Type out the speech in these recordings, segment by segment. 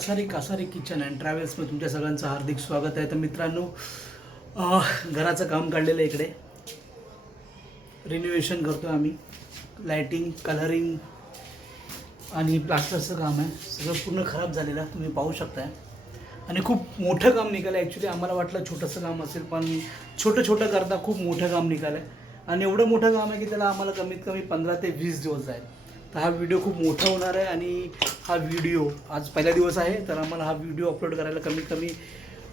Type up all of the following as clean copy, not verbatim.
Kasari kitchen and ट्रॅव्हल्समध्ये तुमच्या सगळ्यांचं हार्दिक स्वागत आहे. तर मित्रांनो, घराचं काम काढलेलं आहे. इकडे रिनोव्हेशन करतो आहे आम्ही. लाईटिंग, कलरिंग आणि प्लास्टरचं काम आहे. सगळं पूर्ण खराब झालेलं तुम्ही पाहू शकताय. आणि खूप मोठं काम निघालं. ॲक्च्युली आम्हाला वाटलं छोटंसं काम असेल, पण छोटं करता खूप मोठं काम निघालं आहे. आणि एवढं मोठं काम आहे की त्याला आम्हाला कमीत कमी 15 ते 20 दिवस जाईल. तर हा व्हिडिओ खूप मोठा होणार आहे. आणि हा व्हिडिओ आज पहिला दिवस आहे, तर आम्हाला हा व्हिडिओ अपलोड करायला कमीत कमी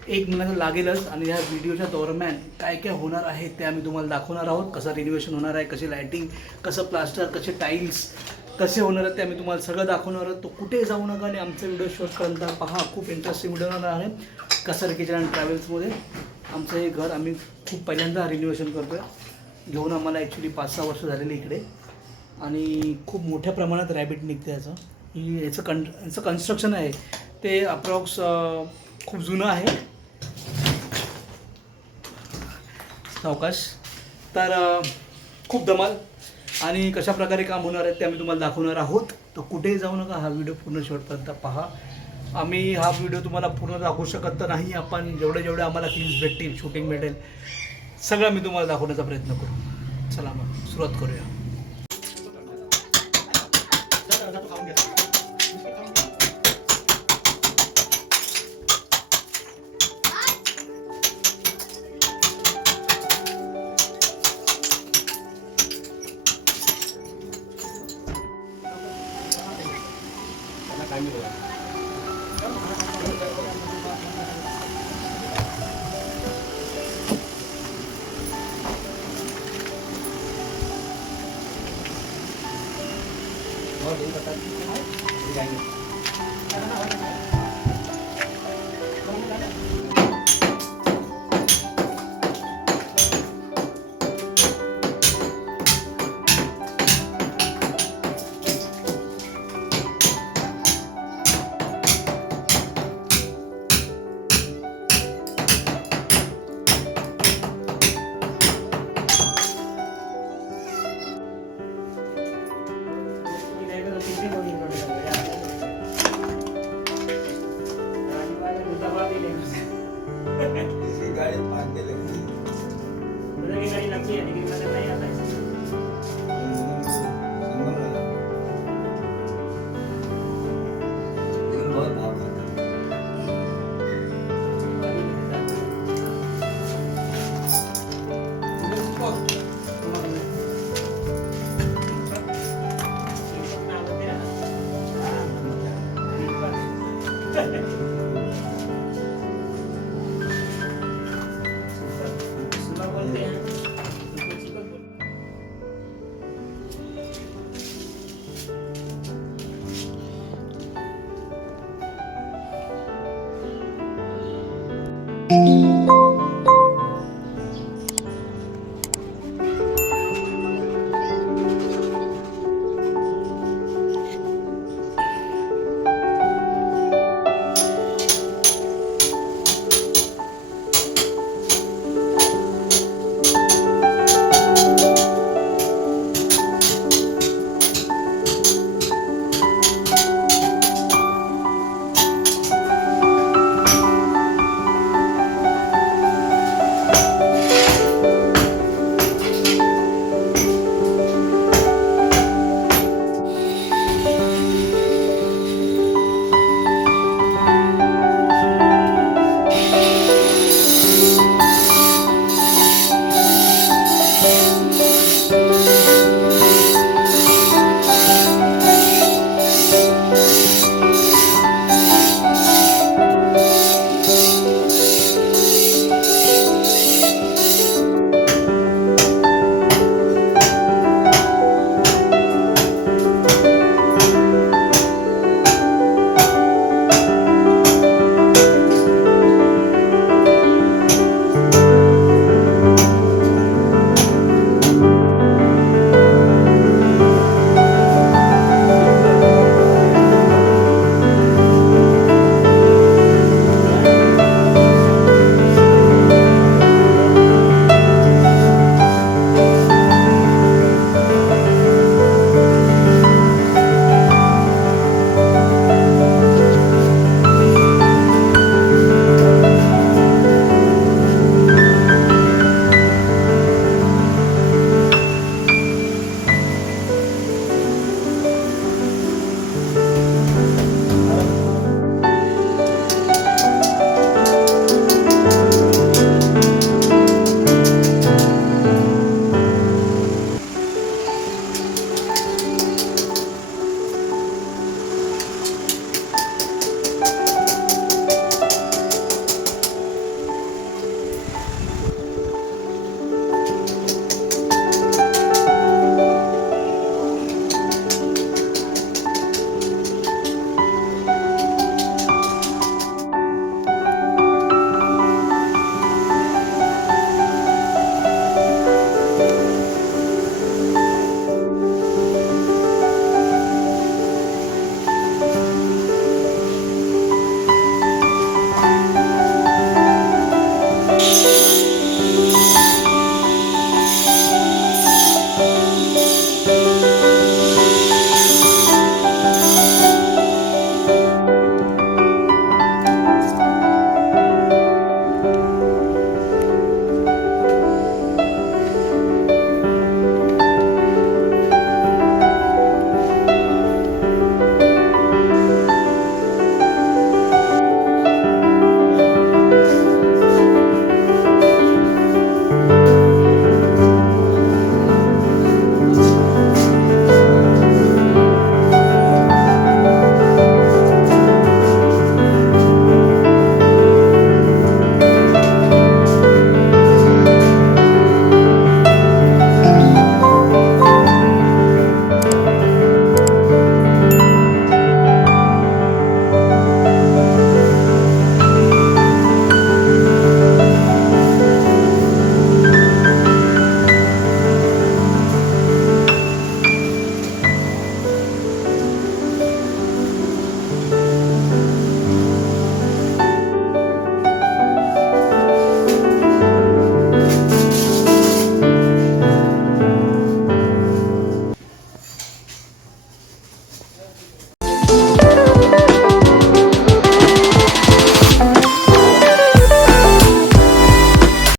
1 महिना लागेलच. आणि ह्या व्हिडिओच्या दरम्यान काय काय होणार आहे ते आम्ही तुम्हाला दाखवणार आहोत. कसं रिनोव्हेशन होणार आहे, कशी लायटिंग, कसं प्लास्टर, कसे टाईल्स कसे होणार आहेत ते आम्ही तुम्हाला सगळं दाखवणार आहोत. तो कुठे जाऊ नका आणि आमचा व्हिडिओ शोधपर्यंत पहा. खूप इंटरेस्टिंग व्हिडिओ होणार आहे. कासारे किचन अँड ट्रॅव्हल्समध्ये आमचं हे घर आम्ही खूप पहिल्यांदा रिनोव्हेशन करतो आहे. घेऊन आम्हाला ॲक्च्युली 5-6 वर्ष झालेली इकडे. आणि खूप मोठ्या प्रमाणात रॅबिट निघते याचं कन्स्ट्रक्शन आहे ते अप्रॉक्स खूप जुनं आहे. सावकाश. तर खूप धमाल आणि कशा प्रकारे काम होणार आहे ते आम्ही तुम्हाला दाखवणार आहोत. तर कुठेही जाऊ नका, हा व्हिडिओ पूर्ण शेवटपर्यंत पहा. आम्ही हा व्हिडिओ तुम्हाला पूर्ण दाखवू शकत तर नाही. आपण जेवढे आम्हाला क्लिप्स भेटतील, शूटिंग भेटेल, सगळं मी तुम्हाला दाखवण्याचा प्रयत्न करू. चला मग सुरुवात करूया.